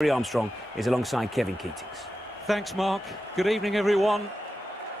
Jerry Armstrong is alongside Kevin Keatings. Thanks, Mark. Good evening, everyone.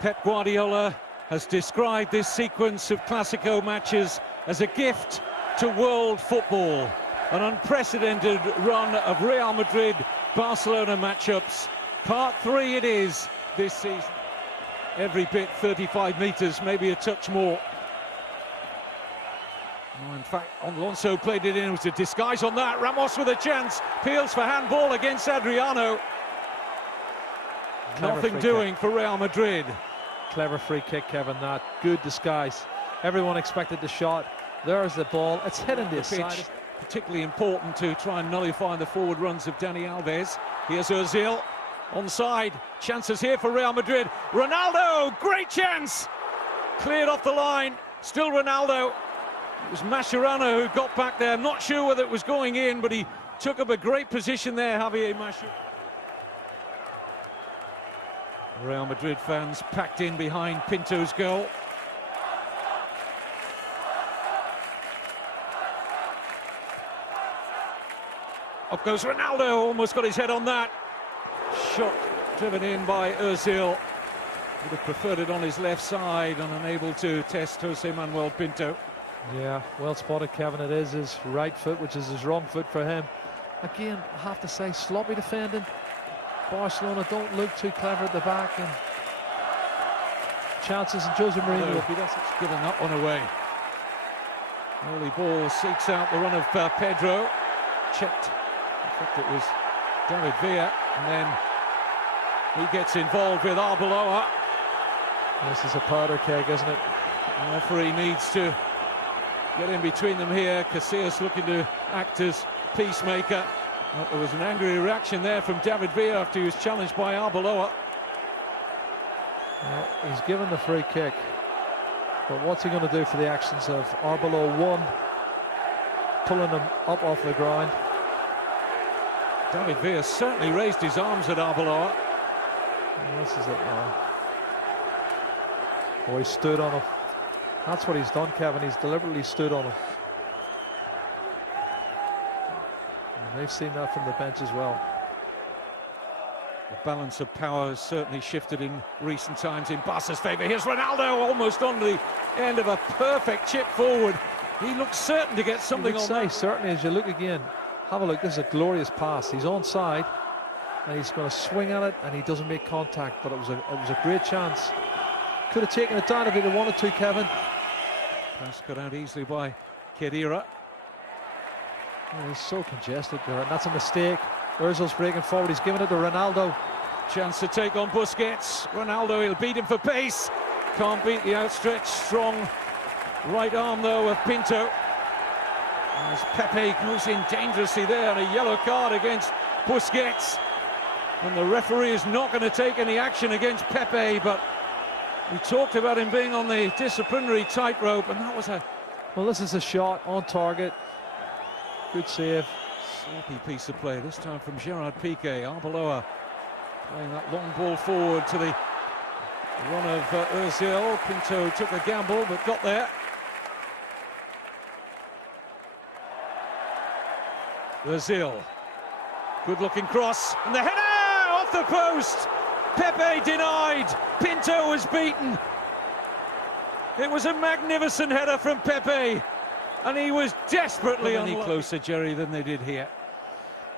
Pep Guardiola has described this sequence of Clasico matches as a gift to world football. An unprecedented run of Real Madrid-Barcelona matchups. Part 3 it is this season. Every bit 35 metres, maybe a touch more. Oh, in fact, Alonso played it in. It was a disguise on that. Ramos with a chance. Peels for handball against Adriano. Nothing doing for Real Madrid. Clever free kick, Kevin, that. Good disguise. Everyone expected the shot. There's the ball. It's hitting the pitch. Particularly important to try and nullify the forward runs of Dani Alves. Here's Ozil. Onside. Chances here for Real Madrid. Ronaldo! Great chance! Cleared off the line. Still Ronaldo. It was Mascherano who got back there. Not sure whether it was going in, but he took up a great position there, Javier Mascherano. Real Madrid fans packed in behind Pinto's goal. Up goes Ronaldo, almost got his head on that. Shot driven in by Ozil. Would have preferred it on his left side and unable to test Jose Manuel Pinto. Yeah, well spotted, Kevin. It is his right foot, which is his wrong foot for him. Again, I have to say, sloppy defending. Barcelona don't look too clever at the back, and chances, and Jose Mourinho will be that's giving that one away. Early ball seeks out the run of Pedro. Checked. I think it was David Villa, and then he gets involved with Arbeloa. This is a powder keg, isn't it? The referee needs to get in between them here. Casillas looking to act as peacemaker. But there was an angry reaction there from David Villa after he was challenged by Arbeloa. Well, he's given the free kick, but what's he going to do for the actions of Arbeloa? One, pulling him up off the ground. David Villa certainly raised his arms at Arbeloa. This is it now. Oh, he stood on him. That's what he's done, Kevin. He's deliberately stood on him. And they've seen that from the bench as well. The balance of power has certainly shifted in recent times in Barca's favour. Here's Ronaldo, almost on the end of a perfect chip forward. He looks certain to get something on that. Certainly, as you look again, have a look. This is a glorious pass. He's onside, and he's going to swing at it, and he doesn't make contact. But it was a great chance. Could have taken it down if he'd have wanted to, Kevin. Pass got out easily by Khedira. Oh, he's so congested there, and that's a mistake. Ozil's breaking forward. He's giving it to Ronaldo. Chance to take on Busquets. Ronaldo, he'll beat him for pace. Can't beat the outstretched, strong right arm, though, of Pinto. As Pepe goes in dangerously there, and a yellow card against Busquets. And the referee is not going to take any action against Pepe, but we talked about him being on the disciplinary tightrope, and that was a... Well, this is a shot on target. Good save. Sloppy piece of play, this time from Gerard Piqué. Arbeloa playing that long ball forward to the run of Ozil. Pinto took a gamble, but got there. Ozil. Good-looking cross, and the header off the post! Pepe denied, Pinto was beaten. It was a magnificent header from Pepe, and he was desperately any closer, Jerry, than they did here.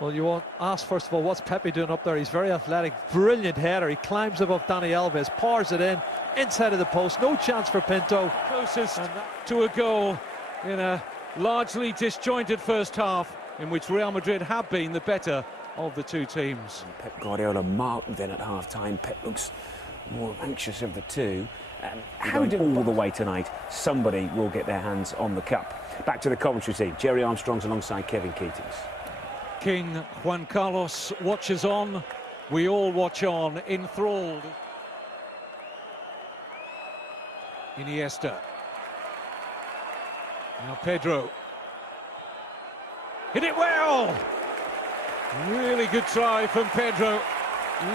Well, you won't ask, first of all, what's Pepe doing up there? He's very athletic, brilliant header. He climbs above Dani Alves, powers it in, inside of the post, no chance for Pinto. Closest to a goal in a largely disjointed first half, in which Real Madrid have been the better of the two teams. Pep Guardiola marked then at half-time. Pep looks more anxious of the two. How did all the way tonight, somebody will get their hands on the cup. Back to the commentary team. Jerry Armstrong's alongside Kevin Keatings. King Juan Carlos watches on. We all watch on, enthralled. Iniesta. Now Pedro. Hit it well! Really good try from Pedro.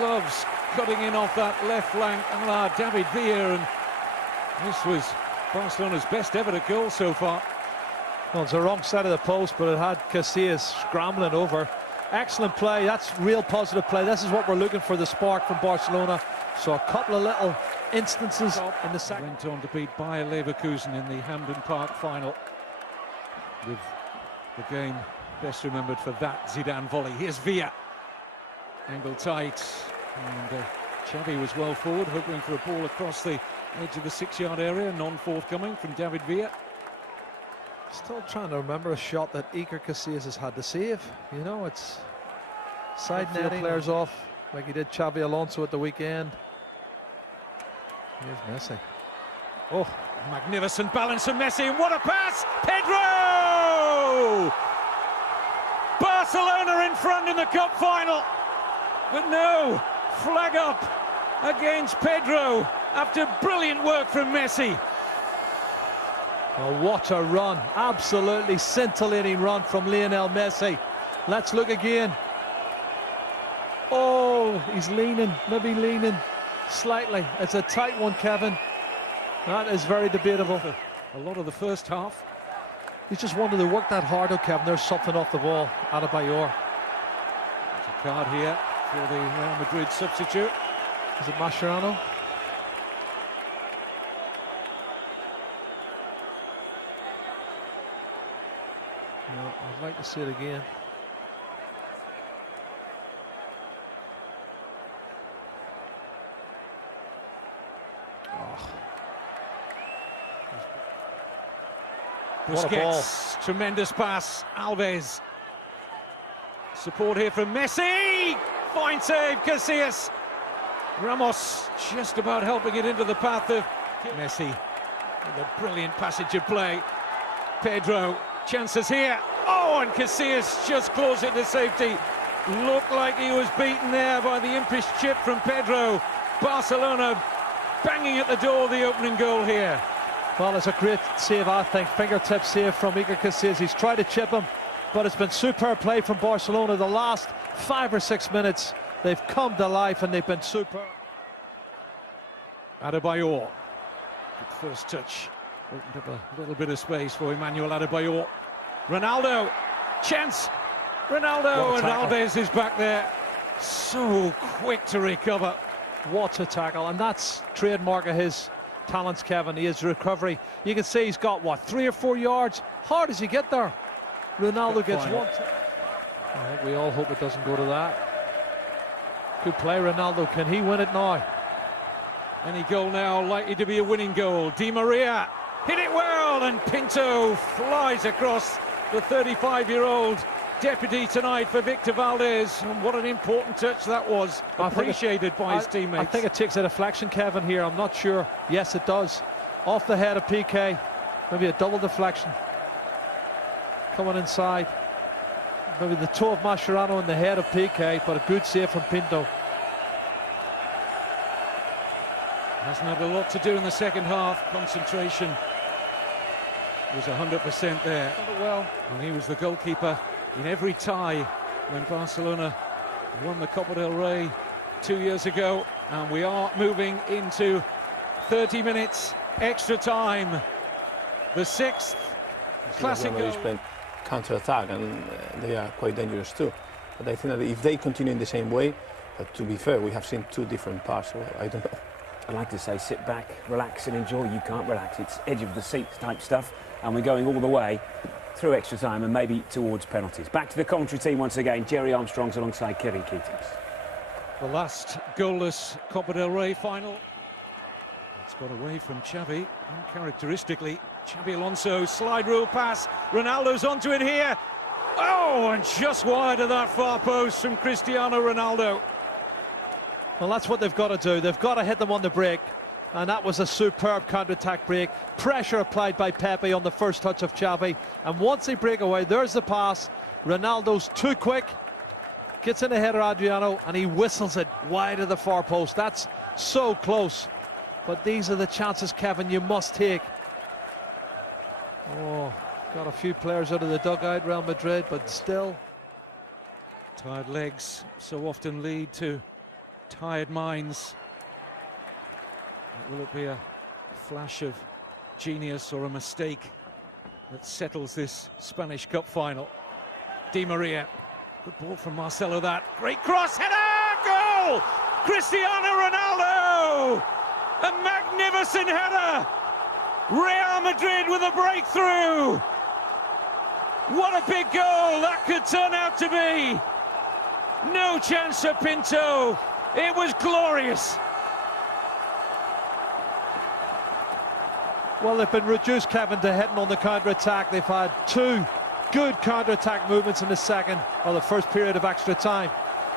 Loves cutting in off that left flank, a la David Villa, and this was Barcelona's best ever goal so far. Well, it's the wrong side of the post, but it had Casillas scrambling over. Excellent play. That's real positive play. This is what we're looking for, the spark from Barcelona. So a couple of little instances in the second. Went on to beat Bayer Leverkusen in the Hampden Park final, with the game best remembered for that Zidane volley. Here's Villa, angle tight, and Xavi was well forward, hoping for a ball across the edge of the 6-yard area, non-forthcoming from David Villa. Still trying to remember a shot that Iker Casillas has had to save. You know, it's side netting, players off, like he did Xavi Alonso at the weekend. Here's Messi. Oh, magnificent balance from Messi, and what a pass! Pedro! Barcelona in front in the cup final, but no, flag up against Pedro after brilliant work from Messi. Oh, what a run, absolutely scintillating run from Lionel Messi. Let's look again. Oh, he's leaning, maybe leaning slightly. It's a tight one, Kevin. That is very debatable. A lot of the first half. He just wanted to work that harder, Kevin. There's something off the ball. Adebayor. There's a card here for the Real Madrid substitute. Is it Mascherano? No, I'd like to see it again. Oh. Busquets, tremendous pass, Alves. Support here from Messi, fine save, Casillas. Ramos just about helping it into the path of Messi. With a brilliant passage of play. Pedro, chances here. Oh, and Casillas just claws it to safety. Looked like he was beaten there by the impish chip from Pedro. Barcelona banging at the door of the opening goal here. Well, it's a great save, I think. Fingertip save from Iker Casillas. He's tried to chip him, but it's been superb play from Barcelona. The last 5 or 6 minutes, they've come to life and they've been superb. Adebayor, good first touch. Opened up a little bit of space for Emmanuel Adebayor. Ronaldo, chance. Ronaldo, and Alves is back there. So quick to recover. What a tackle, and that's trademark of his talents, Kevin. He is recovery. You can see he's got, what, 3 or 4 yards? How does he get there? Ronaldo gets one. I think we all hope it doesn't go to that. Good play, Ronaldo. Can he win it now? Any goal now likely to be a winning goal. Di Maria hit it well, and Pinto flies across the 35-year-old deputy tonight for Victor Valdez. And what an important touch that was, appreciated by his teammates. I think it takes a deflection, Kevin, here. I'm not sure. Yes, it does. Off the head of PK. Maybe a double deflection. Coming inside. Maybe the toe of Mascherano in the head of PK, but a good save from Pinto. Hasn't had a lot to do in the second half. Concentration was 100% there. Well, and he was the goalkeeper in every tie when Barcelona won the Copa del Rey 2 years ago. And we are moving into 30 minutes extra time. The 6th classic goal. Playing counter-attack, and they are quite dangerous too. But I think that if they continue in the same way, to be fair, we have seen 2 different parts, so I don't know. I like to say sit back, relax and enjoy. You can't relax. It's edge of the seat type stuff, and we're going all the way through extra time and maybe towards penalties. Back to the commentary team once again. Jerry Armstrong's alongside Kevin Keatings. The last goalless Copa del Rey final. It's got away from Xavi, uncharacteristically. Xavi Alonso, slide rule pass. Ronaldo's onto it here. Oh, and just wide of that far post from Cristiano Ronaldo. Well, that's what they've got to do. They've got to hit them on the break. And that was a superb counter-attack break. Pressure applied by Pepe on the first touch of Xavi. And once they break away, there's the pass. Ronaldo's too quick. Gets in the header, Adriano, and he whistles it wide of the far post. That's so close. But these are the chances, Kevin, you must take. Oh, got a few players out of the dugout, Real Madrid, but still. Tired legs so often lead to tired minds. Will it be a flash of genius or a mistake that settles this Spanish Cup final? Di Maria, Good ball from Marcelo, that. Great cross, header, goal! Cristiano Ronaldo! A magnificent header! Real Madrid with a breakthrough! What a big goal that could turn out to be! No chance for Pinto. It was glorious. Well, they've been reduced, Kevin, to heading on the counter-attack. They've had two good counter-attack movements in the second, or the first period of extra time.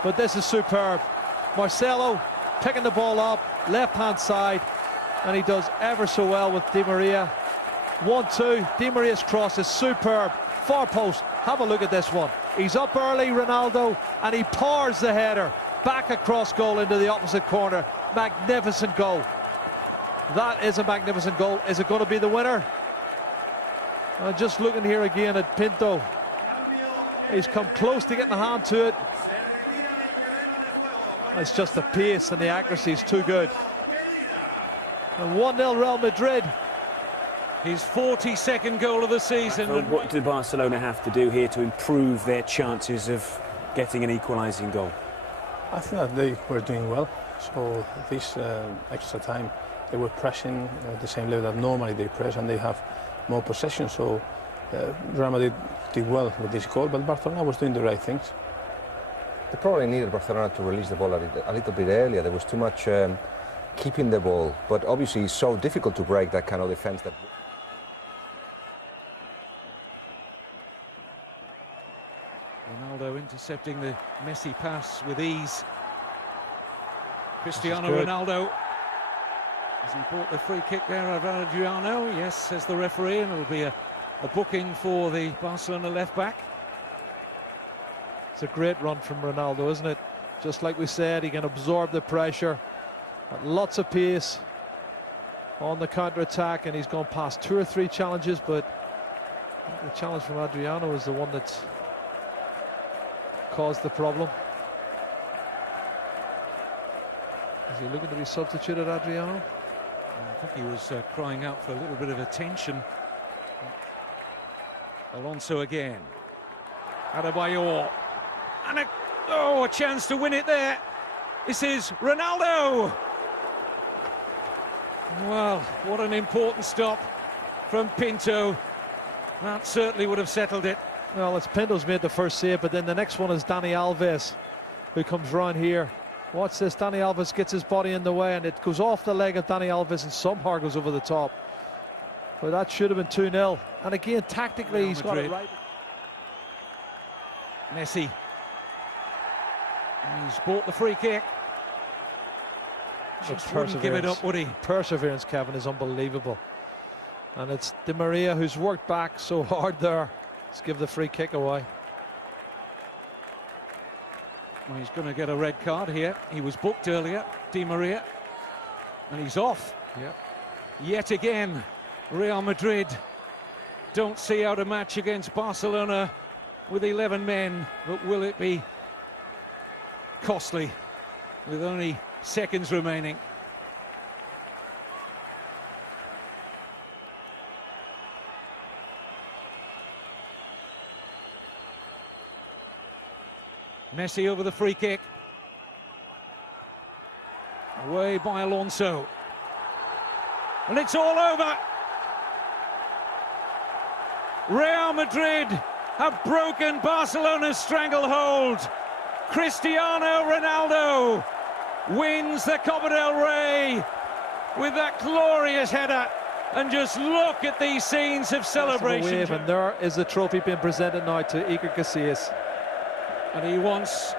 But this is superb. Marcelo picking the ball up, left-hand side, and he does ever so well with Di Maria. 1-2, Di Maria's cross is superb. Far post, have a look at this one. He's up early, Ronaldo, and he pours the header back across goal into the opposite corner. Magnificent goal. That is a magnificent goal. Is it going to be the winner? Just looking here again at Pinto. He's come close to getting a hand to it. It's just the pace and the accuracy is too good. And 1-0 Real Madrid. His 42nd goal of the season. So what do Barcelona have to do here to improve their chances of getting an equalising goal? I think that they were doing well. So this extra time, they were pressing at the same level that normally they press, and they have more possession. So Real Madrid did well with this goal, but Barcelona was doing the right things. They probably needed Barcelona to release the ball a little bit earlier. There was too much keeping the ball, but obviously it's so difficult to break that kind of defence. That Ronaldo intercepting the Messi pass with ease. Cristiano Ronaldo. Has he bought the free kick there of Adriano? Yes, says the referee, and it'll be a booking for the Barcelona left-back. It's a great run from Ronaldo, isn't it? Just like we said, he can absorb the pressure. Got lots of pace on the counter-attack, and he's gone past 2 or 3 challenges, but the challenge from Adriano is the one that's caused the problem. Is he looking to be substituted, Adriano? I think he was crying out for a little bit of attention. Alonso again. Adebayor. And a chance to win it there. This is Ronaldo. Well, what an important stop from Pinto. That certainly would have settled it. Well, it's Pinto's made the first save, but then the next one is Dani Alves, who comes round here. Watch this, Dani Alves gets his body in the way, and it goes off the leg of Dani Alves and somehow goes over the top. But that should have been 2-0. And again, tactically, he's got it right. Messi. He's bought the free kick. Just wouldn't give it up, would he? Perseverance, Kevin, is unbelievable. And it's Di Maria who's worked back so hard there. Let's give the free kick away. Well, he's going to get a red card here. He was booked earlier, Di Maria, and he's off. Yep. Yet again, Real Madrid don't see out a match against Barcelona with 11 men, but will it be costly with only seconds remaining? Messi over the free kick. Away by Alonso. And it's all over. Real Madrid have broken Barcelona's stranglehold. Cristiano Ronaldo wins the Copa del Rey with that glorious header. And just look at these scenes of celebration. And there is the trophy being presented now to Iker Casillas. And he wants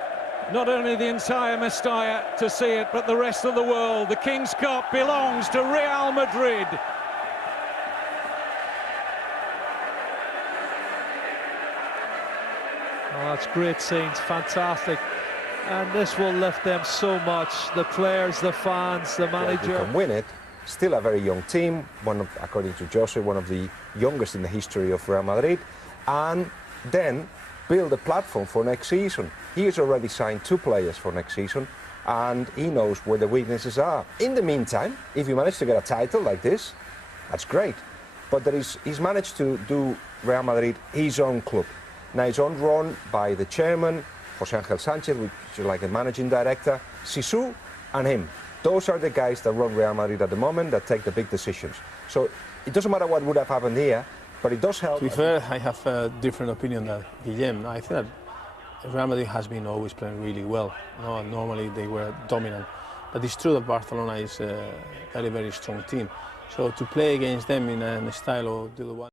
not only the entire Mestalla to see it, but the rest of the world. The King's Cup belongs to Real Madrid. Oh, that's great scenes, fantastic. And this will lift them so much. The players, the fans, the manager. You can win it. Still a very young team, according to Jose, one of the youngest in the history of Real Madrid. And then build a platform for next season. He has already signed 2 players for next season, and he knows where the weaknesses are. In the meantime, if you manage to get a title like this, that's great. But he's managed to do Real Madrid his own club. Now it's run by the chairman, José Ángel Sánchez, which is like the managing director, Sisu, and him. Those are the guys that run Real Madrid at the moment that take the big decisions. So it doesn't matter what would have happened here, but it does help. To be fair, I have a different opinion than Guillem. I think that Real Madrid has been always playing really well. Normally they were dominant. But it's true that Barcelona is a very, very strong team. So to play against them in a style of the one